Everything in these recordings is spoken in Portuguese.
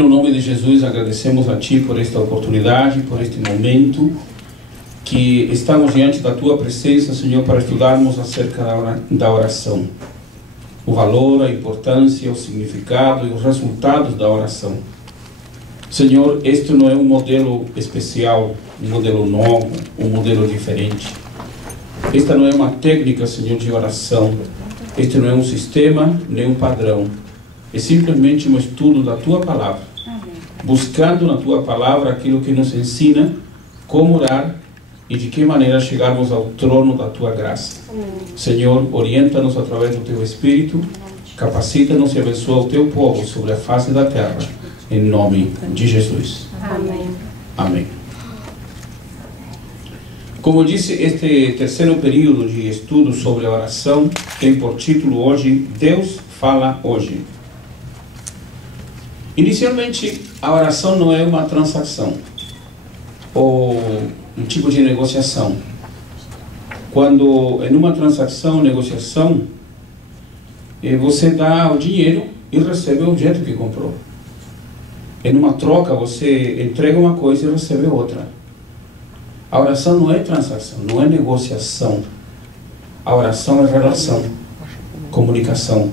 No nome de Jesus, agradecemos a Ti por esta oportunidade, por este momento que estamos diante da Tua presença, Senhor, para estudarmos acerca da oração. O valor, a importância, o significado e os resultados da oração. Senhor, este não é um modelo especial, um modelo novo, um modelo diferente. Esta não é uma técnica, Senhor, de oração. Este não é um sistema, nem um padrão. É simplesmente um estudo da Tua Palavra. Buscando na Tua Palavra aquilo que nos ensina como orar e de que maneira chegarmos ao trono da Tua graça. Senhor, orienta-nos através do Teu Espírito, capacita-nos e abençoa o Teu povo sobre a face da terra, em nome de Jesus. Amém. Amém. Como disse, este terceiro período de estudo sobre a oração tem por título hoje, Deus fala hoje. Inicialmente, a oração não é uma transação ou um tipo de negociação. Quando em uma transação, negociação, você dá o dinheiro e recebe o objeto que comprou. Em uma troca, você entrega uma coisa e recebe outra. A oração não é transação, não é negociação. A oração é relação, comunicação,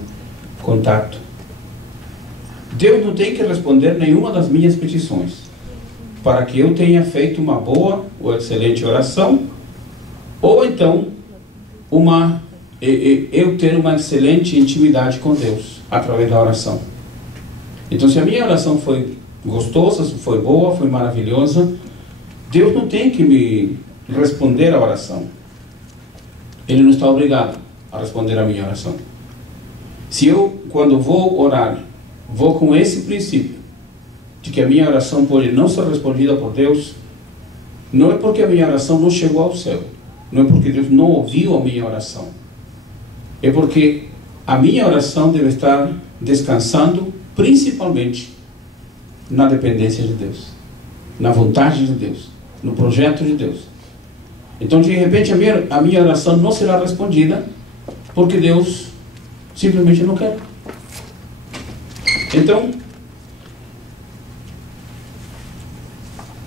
contato. Deus não tem que responder nenhuma das minhas petições para que eu tenha feito uma boa ou excelente oração, ou então eu ter uma excelente intimidade com Deus através da oração. Então, se a minha oração foi gostosa, se foi boa, foi maravilhosa, Deus não tem que me responder a oração. Ele não está obrigado a responder a minha oração. Se eu, quando vou orar, vou com esse princípio de que a minha oração pode não ser respondida por Deus, não é porque a minha oração não chegou ao céu, não é porque Deus não ouviu a minha oração, é porque a minha oração deve estar descansando principalmente na dependência de Deus, na vontade de Deus, no projeto de Deus. Então, de repente, a minha oração não será respondida porque Deus simplesmente não quer. Então,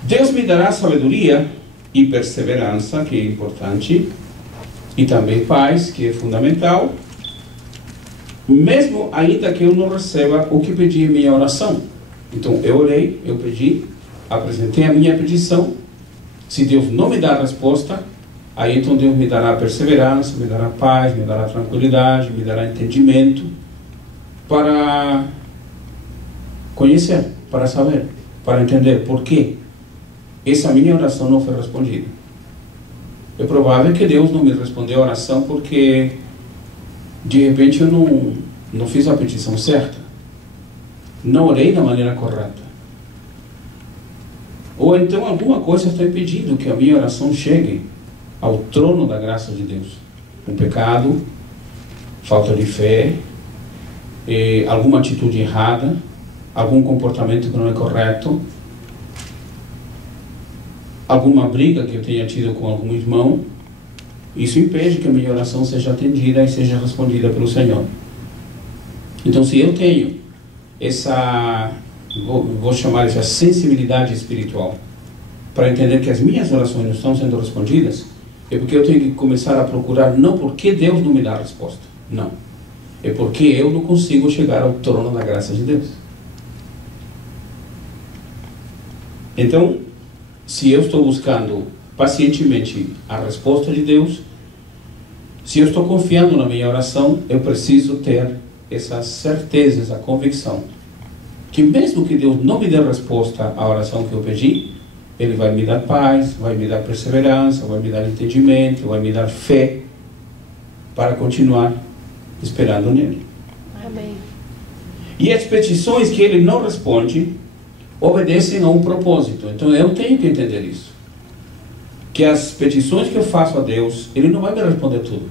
Deus me dará sabedoria e perseverança, que é importante, e também paz, que é fundamental, mesmo ainda que eu não receba o que pedi em minha oração. Então, eu orei, eu pedi, apresentei a minha petição. Se Deus não me dá a resposta, aí então Deus me dará perseverança, me dará paz, me dará tranquilidade, me dará entendimento para conhecer, para saber, para entender por que essa minha oração não foi respondida. É provável que Deus não me respondeu a oração porque de repente eu não fiz a petição certa, não orei da maneira correta, ou então alguma coisa está impedindo que a minha oração chegue ao trono da graça de Deus. Um pecado, falta de fé, alguma atitude errada, algum comportamento que não é correto, alguma briga que eu tenha tido com algum irmão. Isso impede que a minha oração seja atendida e seja respondida pelo Senhor. Então, se eu tenho essa, vou chamar essa sensibilidade espiritual para entender que as minhas orações não estão sendo respondidas, é porque eu tenho que começar a procurar, não porque Deus não me dá a resposta, não, é porque eu não consigo chegar ao trono da graça de Deus. Então, se eu estou buscando pacientemente a resposta de Deus, se eu estou confiando na minha oração, eu preciso ter essa certeza, essa convicção, que mesmo que Deus não me dê resposta à oração que eu pedi, Ele vai me dar paz, vai me dar perseverança, vai me dar entendimento, vai me dar fé para continuar esperando nele. Amém. E as petições que Ele não responde obedecem a um propósito. Então eu tenho que entender isso, que as petições que eu faço a Deus, Ele não vai me responder tudo.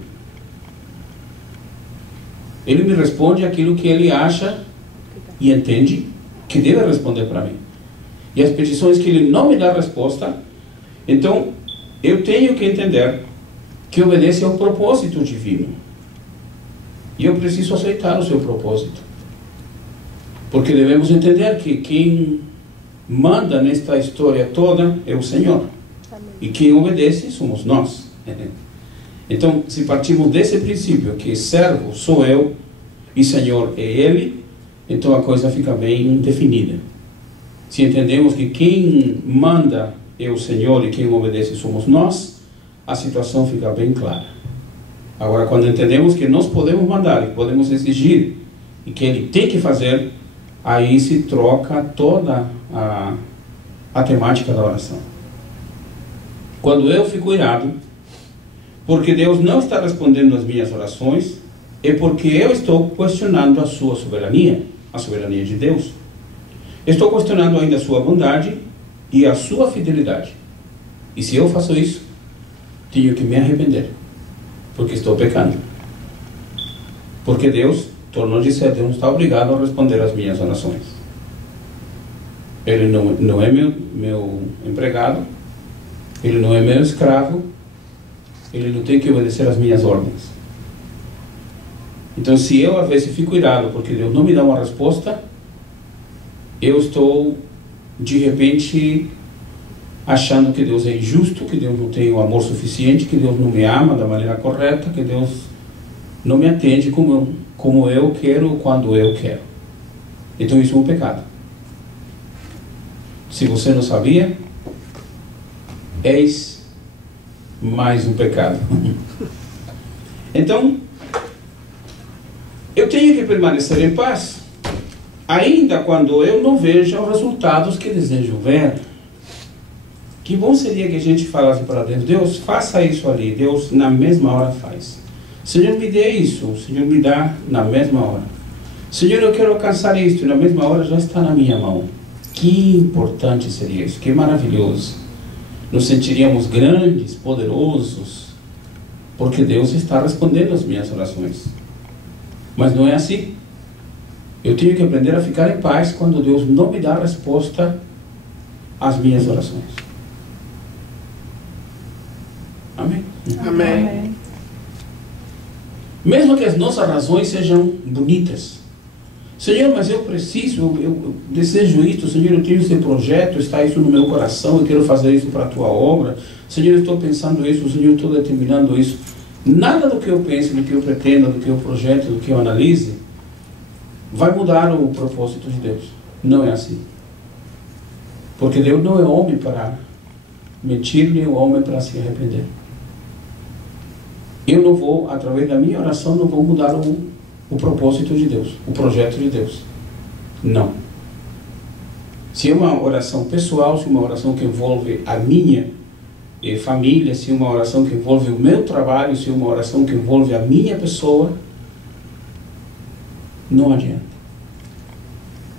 Ele me responde aquilo que Ele acha e entende que deve responder para mim. E as petições que Ele não me dá resposta, então eu tenho que entender que obedece ao propósito divino. E eu preciso aceitar o seu propósito. Porque devemos entender que quem manda nesta história toda é o Senhor. Amém. E quem obedece somos nós. Então, se partimos desse princípio, que servo sou eu e Senhor é Ele, então a coisa fica bem definida. Se entendemos que quem manda é o Senhor e quem obedece somos nós, a situação fica bem clara. Agora, quando entendemos que nós podemos mandar e podemos exigir e que Ele tem que fazer, aí se troca toda a temática da oração. Quando eu fico irado, porque Deus não está respondendo às minhas orações, é porque eu estou questionando a sua soberania, a soberania de Deus. Estou questionando ainda a sua bondade e a sua fidelidade. E se eu faço isso, tenho que me arrepender, porque estou pecando. Porque Deus, tornou de ser, Deus não está obrigado a responder às minhas orações. Ele não é meu empregado, Ele não é meu escravo, Ele não tem que obedecer às minhas ordens. Então, se eu às vezes fico irado porque Deus não me dá uma resposta, eu estou de repente achando que Deus é injusto, que Deus não tem o amor suficiente, que Deus não me ama da maneira correta, que Deus não me atende como eu quero, quando eu quero. Então isso é um pecado. Se você não sabia, eis mais um pecado. Então, eu tenho que permanecer em paz, ainda quando eu não vejo os resultados que desejo ver. Que bom seria que a gente falasse para Deus: Deus, faça isso ali. Deus, na mesma hora, faz. Senhor, me dê isso. O Senhor me dá na mesma hora. Senhor, eu quero alcançar isso. Na mesma hora já está na minha mão. Que importante seria isso. Que maravilhoso. Nos sentiríamos grandes, poderosos, porque Deus está respondendo às minhas orações. Mas não é assim. Eu tenho que aprender a ficar em paz quando Deus não me dá resposta às minhas orações. Amém? Amém. Mesmo que as nossas razões sejam bonitas. Senhor, mas eu preciso, eu desejo isso. Senhor, eu tenho esse projeto, está isso no meu coração, eu quero fazer isso para a tua obra. Senhor, eu estou pensando isso, Senhor, eu estou determinando isso. Nada do que eu pense, do que eu pretenda, do que eu projete, do que eu analise, vai mudar o propósito de Deus. Não é assim. Porque Deus não é homem para mentir, nem é homem para se arrepender. Eu não vou, através da minha oração, não vou mudar o propósito de Deus, o projeto de Deus. Não. Se é uma oração pessoal, se é uma oração que envolve a minha família, se é uma oração que envolve o meu trabalho, se é uma oração que envolve a minha pessoa, não adianta.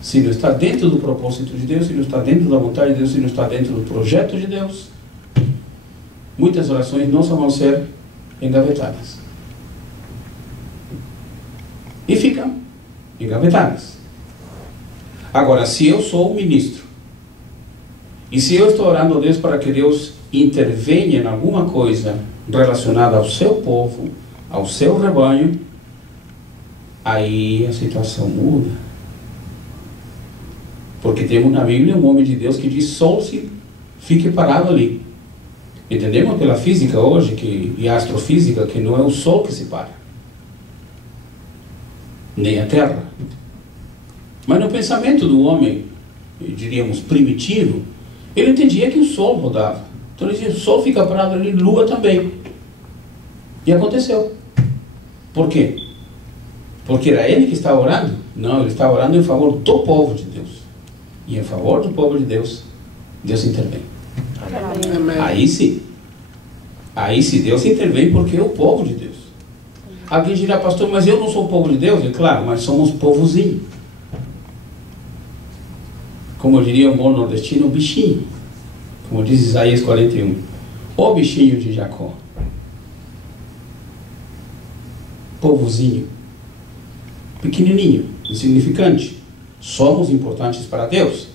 Se não está dentro do propósito de Deus, se não está dentro da vontade de Deus, se não está dentro do projeto de Deus, muitas orações não só vão ser engavetadas. E ficam engavetadas. Agora, se eu sou o ministro, e se eu estou orando a Deus para que Deus intervenha em alguma coisa relacionada ao seu povo, ao seu rebanho, aí a situação muda. Porque temos na Bíblia um homem de Deus que diz: sol se fique parado ali. Entendemos pela física hoje e a astrofísica que não é o sol que se para, nem a terra. Mas no pensamento do homem, diríamos primitivo, ele entendia que o sol rodava. Então ele dizia: o sol fica parado ali, lua também. E aconteceu. Por quê? Porque era ele que estava orando? Não, ele estava orando em favor do povo de Deus. E em favor do povo de Deus, Deus intervém. Amém. Aí sim. Aí sim, Deus intervém porque é o povo de Deus. Alguém dirá: pastor, mas eu não sou o povo de Deus? É claro, mas somos povozinho. Como eu diria um bom nordestino, um bichinho. Como diz Isaías 41. O bichinho de Jacó. Povozinho. Pequenininho, insignificante. Somos importantes para Deus.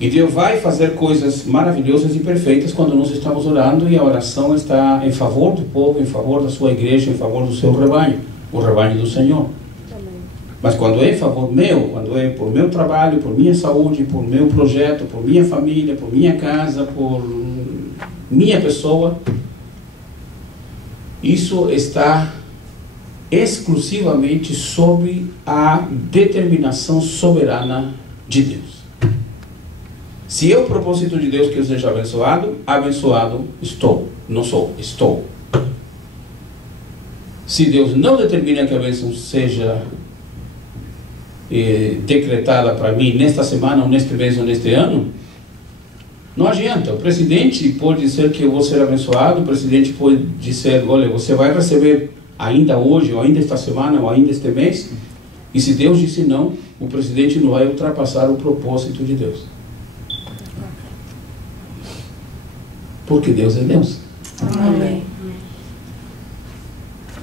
E Deus vai fazer coisas maravilhosas e perfeitas quando nós estamos orando e a oração está em favor do povo, em favor da sua igreja, em favor do seu rebanho, o rebanho do Senhor. Amém. Mas quando é em favor meu, quando é por meu trabalho, por minha saúde, por meu projeto, por minha família, por minha casa, por minha pessoa, isso está exclusivamente sob a determinação soberana de Deus. Se é o propósito de Deus que eu seja abençoado, abençoado estou. Não sou, estou. Se Deus não determina que a bênção seja decretada para mim nesta semana, ou neste mês, ou neste ano, não adianta. O presidente pode dizer que eu vou ser abençoado, o presidente pode dizer, olha, você vai receber ainda hoje, ou ainda esta semana, ou ainda este mês, e se Deus disse não, o presidente não vai ultrapassar o propósito de Deus. Porque Deus é Deus. Amém.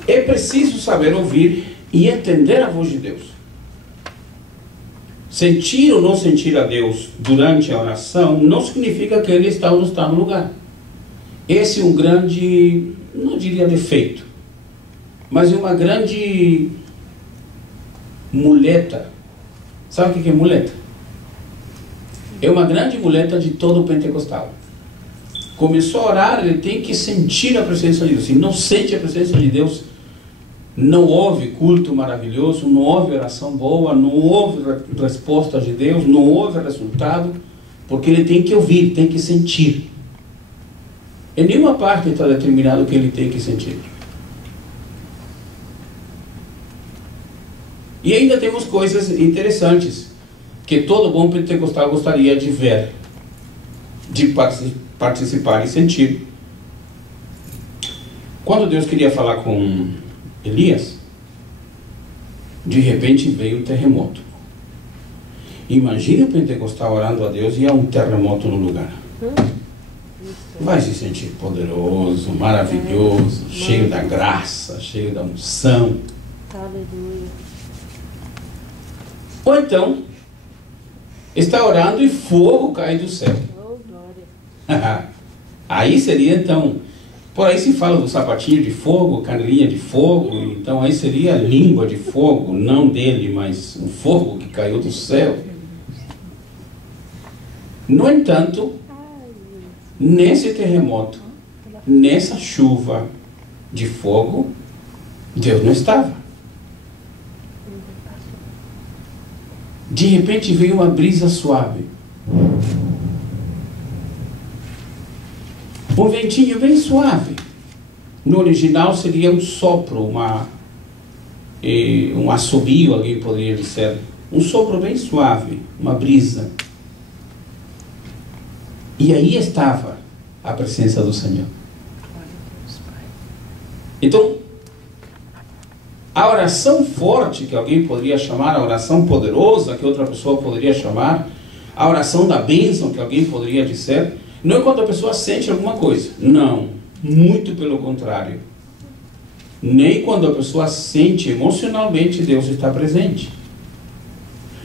É preciso saber ouvir e entender a voz de Deus. Sentir ou não sentir a Deus durante a oração não significa que Ele está ou não está no lugar. Esse é um grande, não diria defeito, mas é uma grande muleta. Sabe o que é muleta? É uma grande muleta de todo o pentecostal. Começou a orar, ele tem que sentir a presença de Deus. Se não sente a presença de Deus, não houve culto maravilhoso, não houve oração boa, não houve resposta de Deus, não houve resultado, porque ele tem que ouvir, tem que sentir. Em nenhuma parte está determinado que ele tem que sentir. E ainda temos coisas interessantes que todo bom pentecostal gostaria de ver, de participar e sentir. Quando Deus queria falar com Elias, de repente veio um terremoto. Imagine o pentecostal orando a Deus e há um terremoto no lugar. Vai se sentir poderoso, maravilhoso, cheio da graça, cheio da unção. Aleluia. Ou então, está orando e fogo cai do céu. Oh, glória. Aí seria então, por aí se fala do sapatinho de fogo, canelinha de fogo, então aí seria a língua de fogo, não dele, mas um fogo que caiu do céu. No entanto, nesse terremoto, nessa chuva de fogo, Deus não estava. De repente veio uma brisa suave. Um ventinho bem suave. No original seria um sopro, um assobio, alguém poderia dizer. Um sopro bem suave, uma brisa. E aí estava a presença do Senhor. Então, a oração forte, que alguém poderia chamar, a oração poderosa, que outra pessoa poderia chamar, a oração da bênção, que alguém poderia dizer, não é quando a pessoa sente alguma coisa. Não, muito pelo contrário. Nem quando a pessoa sente emocionalmente Deus está presente.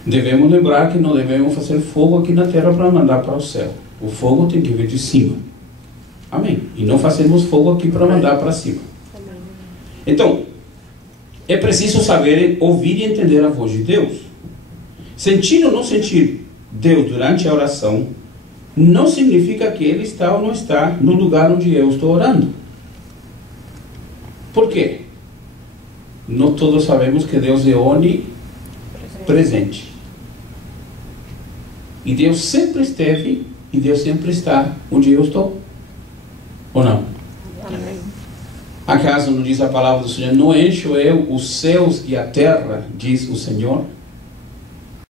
Devemos lembrar que não devemos fazer fogo aqui na terra para mandar para o céu. O fogo tem que vir de cima. Amém. E não fazemos fogo aqui para mandar para cima. Então, é preciso saber ouvir e entender a voz de Deus. Sentir ou não sentir Deus durante a oração não significa que Ele está ou não está no lugar onde eu estou orando. Por quê? Não todos sabemos que Deus é onipresente. E Deus sempre esteve e Deus sempre está onde eu estou. Ou não? Amém. Acaso não diz a palavra do Senhor, não encho eu os céus e a terra, diz o Senhor?